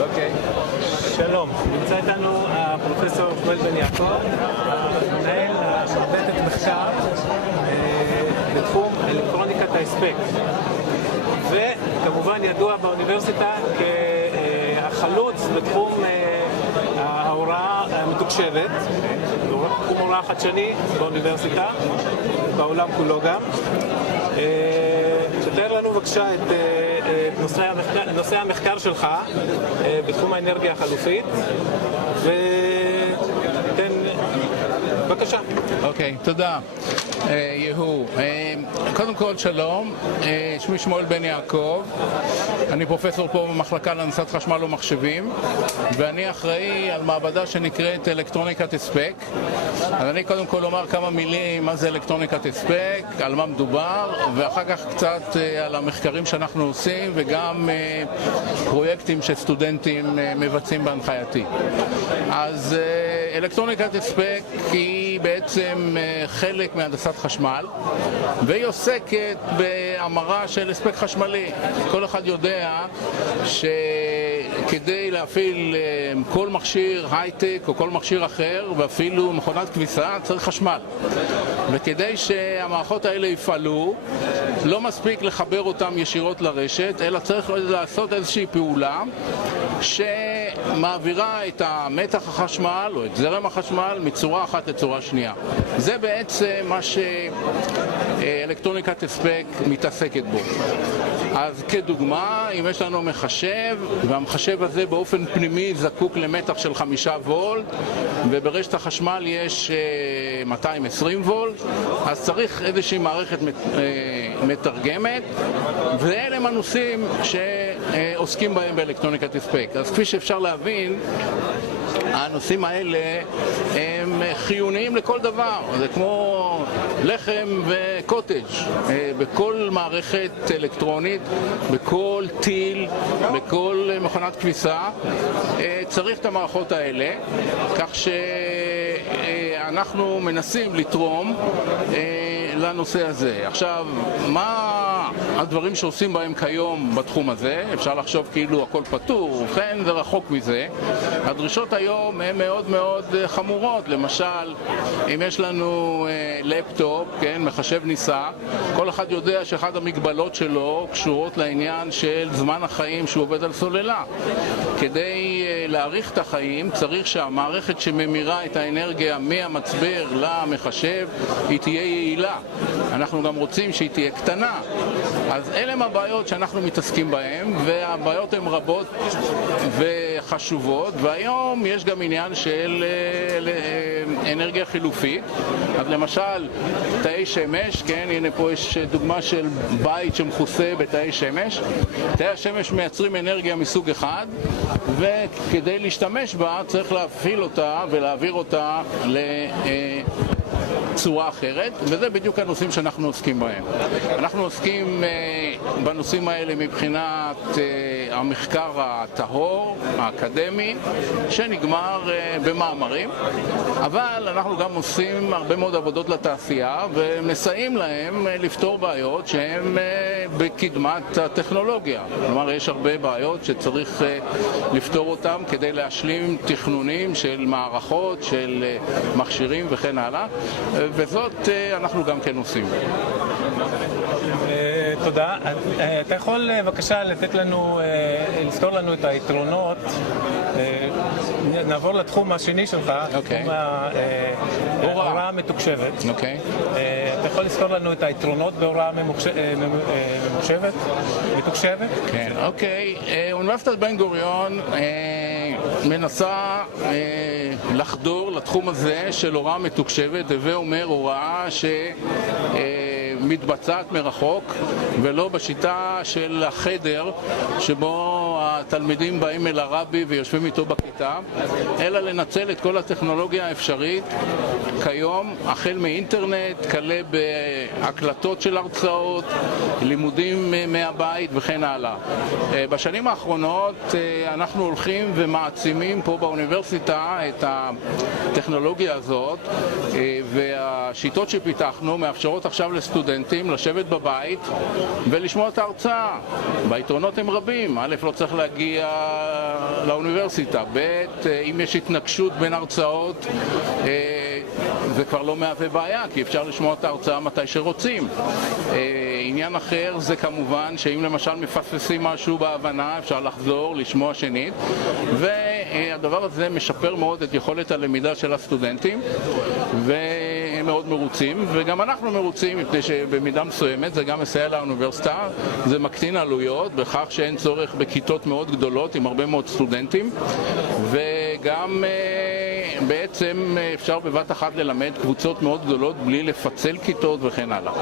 אוקיי. שלום, נמצא איתנו הפרופסור שמואל בן יעקב, מנהל מעבדת מחקר בתחום אלקטרוניקת ההספק, וכמובן ידוע באוניברסיטה כחלוץ בתחום ההוראה המתוקשבת, תחום הוראה חדשני באוניברסיטה, בעולם כולו גם. תתאר לנו בבקשה את נושא המחקר שלך בתחום האנרגיה החלופית, ותן בבקשה. אוקיי, תודה. יהוא. קודם כל שלום, שמי שמואל בן יעקב, אני פרופסור פה במחלקה להנדסת חשמל ומחשבים, ואני אחראי על מעבדה שנקראת אלקטרוניקת הספק. אז אני קודם כל אומר כמה מילים מה זה אלקטרוניקת הספק, על מה מדובר, ואחר כך קצת על המחקרים שאנחנו עושים וגם פרויקטים שסטודנטים מבצעים בהנחייתי. אז אלקטרוניקת הספק היא בעצם חלק מהנדסת חשמל, והיא עוסקת בהמרה של הספק חשמלי. כל אחד יודע שכדי להפעיל כל מכשיר הייטק או כל מכשיר אחר, ואפילו מכונת כביסה, צריך חשמל. וכדי שהמערכות האלה יפעלו, לא מספיק לחבר אותם ישירות לרשת, אלא צריך לעשות איזושהי פעולה שמעבירה את המתח החשמל או את זרם החשמל מצורה אחת לצורה שנייה. זה בעצם מה שאלקטרוניקת הספק מתעסקת בו. אז כדוגמה, אם יש לנו מחשב, והמחשב הזה באופן פנימי זקוק למתח של 5 וולט, וברשת החשמל יש 220 וולט, אז צריך איזושהי מערכת מתרגמת, ואלה הם הנושאים שעוסקים בהם באלקטרוניקת הספק. אז כפי שאפשר להבין, הנושאים האלה הם חיוניים לכל דבר, זה כמו לחם וקוטג'. בכל מערכת אלקטרונית, בכל טיל, בכל מכונת כביסה, צריך את המערכות האלה, כך שאנחנו מנסים לתרום לנושא הזה. עכשיו, מה הדברים שעושים בהם כיום בתחום הזה? אפשר לחשוב כאילו הכל פתור, ובכן זה רחוק מזה. הדרישות היום הן מאוד מאוד חמורות. למשל, אם יש לנו לפטופ, כן, מחשב ניסה, כל אחד יודע שאחד המגבלות שלו קשורות לעניין של זמן החיים שהוא עובד על סוללה. כדי להאריך את החיים צריך שהמערכת שממירה את האנרגיה מהמצבר למחשב היא תהיה יעילה. אנחנו גם רוצים שהיא תהיה קטנה. אז אלה הם הבעיות שאנחנו מתעסקים בהן, והבעיות הן רבות וחשובות, והיום יש גם עניין של אנרגיה חילופית. אז למשל, תאי שמש, כן, הנה פה יש דוגמה של בית שמכוסה בתאי שמש. תאי השמש מייצרים אנרגיה מסוג אחד, וכדי להשתמש בה צריך להפעיל אותה ולהעביר אותה צורה אחרת, וזה בדיוק הנושאים שאנחנו עוסקים בהם. אנחנו עוסקים בנושאים האלה מבחינת המחקר הטהור, האקדמי, שנגמר במאמרים, אבל אנחנו גם עושים הרבה מאוד עבודות לתעשייה, ומסייעים להם לפתור בעיות שהן בקדמת הטכנולוגיה. כלומר, יש הרבה בעיות שצריך לפתור אותם כדי להשלים תכנונים של מערכות, של מכשירים וכן הלאה, וזאת אנחנו גם כן עושים. תודה. אתה יכול בבקשה לתת לנו, לפתור לנו את היתרונות, נעבור לתחום השני שלך, תחום ההוראה המתוקשבת. אתה יכול לפתור לנו את היתרונות בהוראה ממוחשבת? מתוקשבת? כן, אוקיי. אוניברסיטת בן גוריון מנסה לחדור לתחום הזה של הוראה מתוקשבת, ואומר הוראה מתבצעת מרחוק ולא בשיטה של החדר שבו התלמידים באים אל הרבי ויושבים איתו בכיתה, אלא לנצל את כל הטכנולוגיה האפשרית כיום, החל מאינטרנט, כלה בהקלטות של הרצאות, לימודים מהבית וכן הלאה. בשנים האחרונות אנחנו הולכים ומעצימים פה באוניברסיטה את הטכנולוגיה הזאת, והשיטות שפיתחנו מאפשרות עכשיו לסטודנטים לשבת בבית ולשמוע את ההרצאה. והיתרונות הם רבים. א', לא צריך להגיע לאוניברסיטה. ב', אם יש התנגשות בין הרצאות, זה כבר לא מהווה בעיה, כי אפשר לשמוע את ההרצאה מתי שרוצים. עניין אחר זה כמובן שאם למשל מפספסים משהו בהבנה, אפשר לחזור, לשמוע שנית, והדבר הזה משפר מאוד את יכולת הלמידה של הסטודנטים, והם מאוד מרוצים, וגם אנחנו מרוצים, מפני שבמידה מסוימת זה גם מסייע לאוניברסיטה, זה מקטין עלויות, בכך שאין צורך בכיתות מאוד גדולות עם הרבה מאוד סטודנטים, וגם בעצם אפשר בבת אחת ללמד קבוצות מאוד גדולות בלי לפצל כיתות וכן הלאה.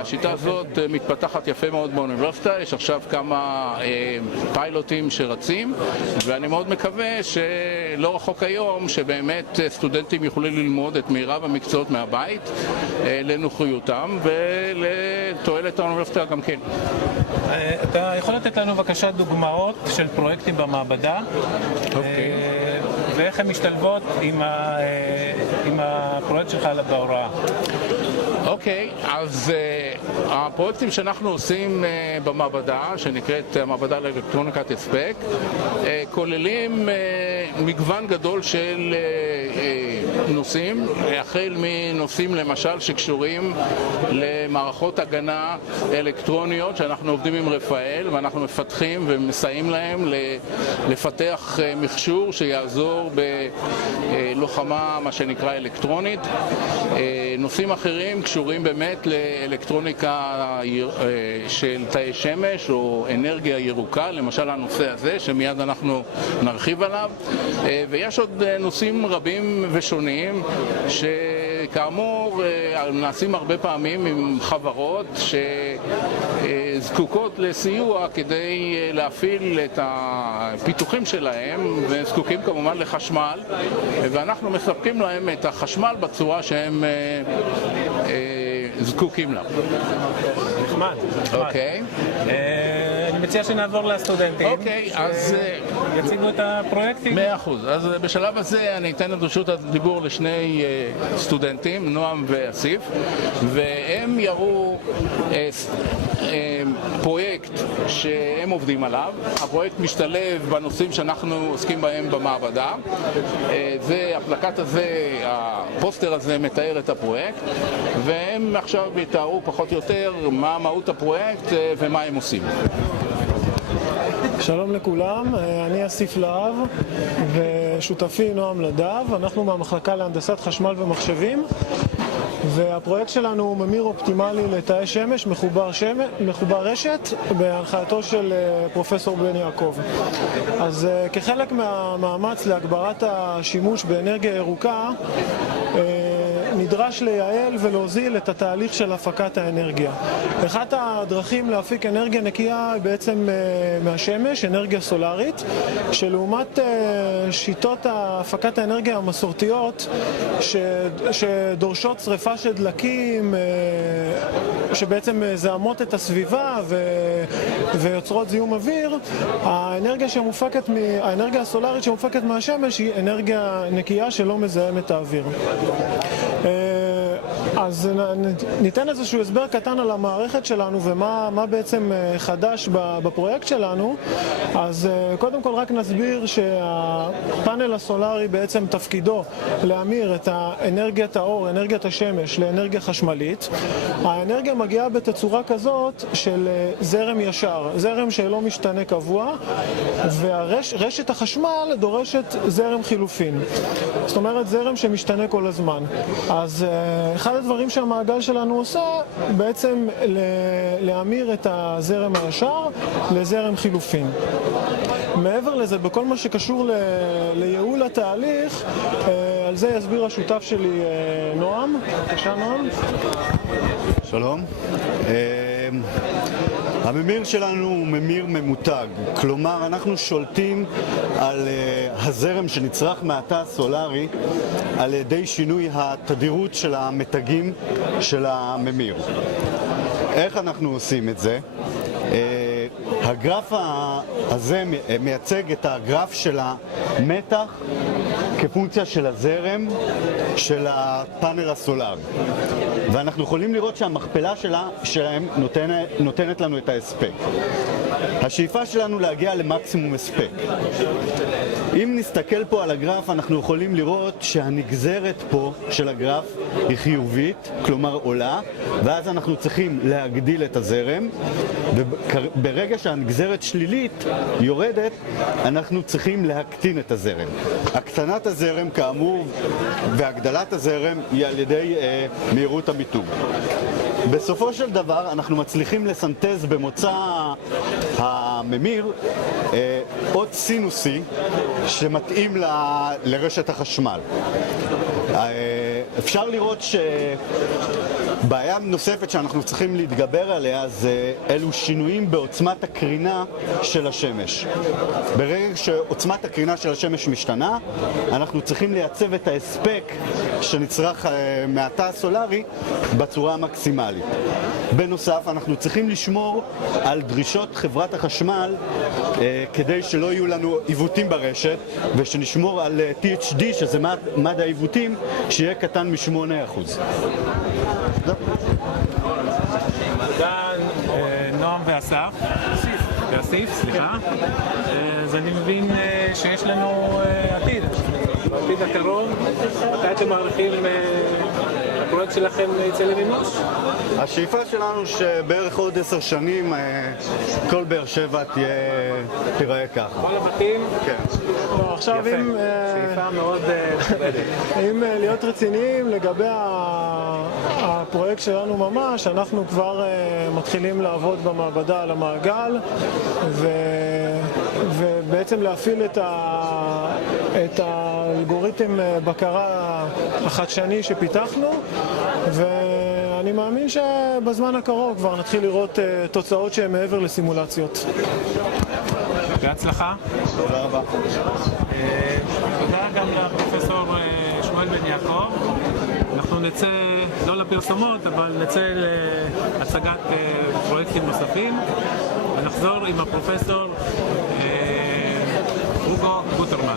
השיטה הזאת מתפתחת יפה מאוד באוניברסיטה, יש עכשיו כמה פיילוטים שרצים, ואני מאוד מקווה שלא רחוק היום שבאמת סטודנטים יוכלו ללמוד את מירב המקצועות מהבית לנוחיותם ולתועלת האוניברסיטה גם כן. אתה יכול לתת לנו בבקשה דוגמאות של פרויקטים במעבדה? אוקיי. ואיך הן משתלבות עם הפרויקט שלך בהוראה? אוקיי, אז הפרויקטים שאנחנו עושים במעבדה, שנקראת המעבדה לאלקטרוניקת הספק, כוללים מגוון גדול של נושאים, החל מנושאים למשל שקשורים למערכות הגנה אלקטרוניות, שאנחנו עובדים עם רפאל ואנחנו מפתחים ומסייעים להם לפתח מכשור שיעזור בלוחמה מה שנקרא אלקטרונית. נושאים אחרים קשורים באמת לאלקטרוניקה של תאי שמש או אנרגיה ירוקה, למשל הנושא הזה שמיד אנחנו נרחיב עליו, ויש עוד נושאים רבים ושונים שכאמור נעשים הרבה פעמים עם חברות שזקוקות לסיוע כדי להפעיל את הפיתוחים שלהם, וזקוקים כמובן לחשמל, ואנחנו מספקים להם את החשמל בצורה שהם זקוקים לה. נחמד. אוקיי. אני מציע שנעבור לסטודנטים. אוקיי, אז יציגו את הפרויקטים. 100%. אז בשלב הזה אני אתן את רשות הדיבור לשני סטודנטים, נועם ואסיף, והם יראו פרויקט שהם עובדים עליו. הפרויקט משתלב בנושאים שאנחנו עוסקים בהם במעבדה. והפלקט הזה, הפוסטר הזה מתאר את הפרויקט, והם עכשיו יתארו פחות או יותר מה מהות הפרויקט ומה הם עושים. שלום לכולם, אני אסיף להב ושותפי נועם לדב, אנחנו מהמחלקה להנדסת חשמל ומחשבים, והפרויקט שלנו הוא ממיר אופטימלי לתאי שמש מחובר רשת בהנחייתו של פרופסור בן יעקב. אז כחלק מהמאמץ להגברת השימוש באנרגיה ירוקה נדרש לייעל ולהוזיל את התהליך של הפקת האנרגיה. אחת הדרכים להפיק אנרגיה נקייה היא בעצם מהשמש, אנרגיה סולארית, שלעומת שיטות הפקת האנרגיה המסורתיות שדורשות שריפה של דלקים שבעצם מזהמות את הסביבה ויוצרות זיהום אוויר, האנרגיה הסולארית שמופקת מהשמש היא אנרגיה נקייה שלא מזהם את האוויר. אז ניתן איזשהו הסבר קטן על המערכת שלנו ומה בעצם חדש בפרויקט שלנו. אז קודם כל רק נסביר שהפאנל הסולארי בעצם תפקידו להמיר את אנרגיית האור, אנרגיית השמש, לאנרגיה חשמלית. האנרגיה מגיעה בתצורה כזאת של זרם ישר, זרם שלא משתנה קבוע, ורשת החשמל דורשת זרם חילופין. זאת אומרת זרם שמשתנה כל הזמן. אז אחד הדברים שהמעגל שלנו עושה בעצם להמיר את הזרם הישר לזרם חילופין. מעבר לזה, בכל מה שקשור לייעול התהליך, על זה יסביר השותף שלי נועם. בבקשה נועם. שלום. הממיר שלנו הוא ממיר ממותג, כלומר אנחנו שולטים על הזרם שנצרך מהתא הסולארי על ידי שינוי התדירות של המתגים של הממיר. איך אנחנו עושים את זה? הגרף הזה מייצג את הגרף של המתח כפונקציה של הזרם של הפאנל הסולארי. ואנחנו יכולים לראות שהמכפלה שלהם נותנת לנו את ההספק. השאיפה שלנו להגיע למקסימום הספק. אם נסתכל פה על הגרף, אנחנו יכולים לראות שהנגזרת פה של הגרף היא חיובית, כלומר עולה, ואז אנחנו צריכים להגדיל את הזרם, וברגע שהנגזרת שלילית יורדת, אנחנו צריכים להקטין את הזרם. הקטנת הזרם, כאמור, והגדלת הזרם היא על ידי מהירות המיתוג. בסופו של דבר אנחנו מצליחים לסנטז במוצא הממיר עוד סינוסי שמתאים לרשת החשמל. אפשר לראות שבעיה נוספת שאנחנו צריכים להתגבר עליה זה אלו שינויים בעוצמת הקרינה של השמש. ברגע שעוצמת הקרינה של השמש משתנה, אנחנו צריכים לייצב את ההספק שנצרך מהתא הסולרי בצורה המקסימלית. בנוסף, אנחנו צריכים לשמור על דרישות חברת החשמל כדי שלא יהיו לנו עיוותים ברשת, ושנשמור על THD, שזה מד העיוותים, שיהיה קטן מ8%. תודה נועם ואסיף, סליחה. אז אני מבין שיש לנו עתיד. בעתיד הקרוב, מתי אתם מעריכים הפרויקט שלכם יצא למימוש? השאיפה שלנו שבערך עוד 10 שנים כל באר שבע תיראה ככה. כל הבתים? כן. עכשיו יפה, שאיפה מאוד מכובדת. אם להיות רציניים לגבי הפרויקט שלנו ממש, אנחנו כבר מתחילים לעבוד במעבדה על המעגל ובעצם להפעיל את האלגוריתם בקרה החדשני שפיתחנו, ואני מאמין שבזמן הקרוב כבר נתחיל לראות תוצאות שהן מעבר לסימולציות. בהצלחה. תודה רבה. תודה גם לפרופסור שמואל בן יעקב. אנחנו נצא, לא לפרסומות, אבל נצא להצגת פרויקטים נוספים, ונחזור עם הפרופסור הוגו גוטרמן.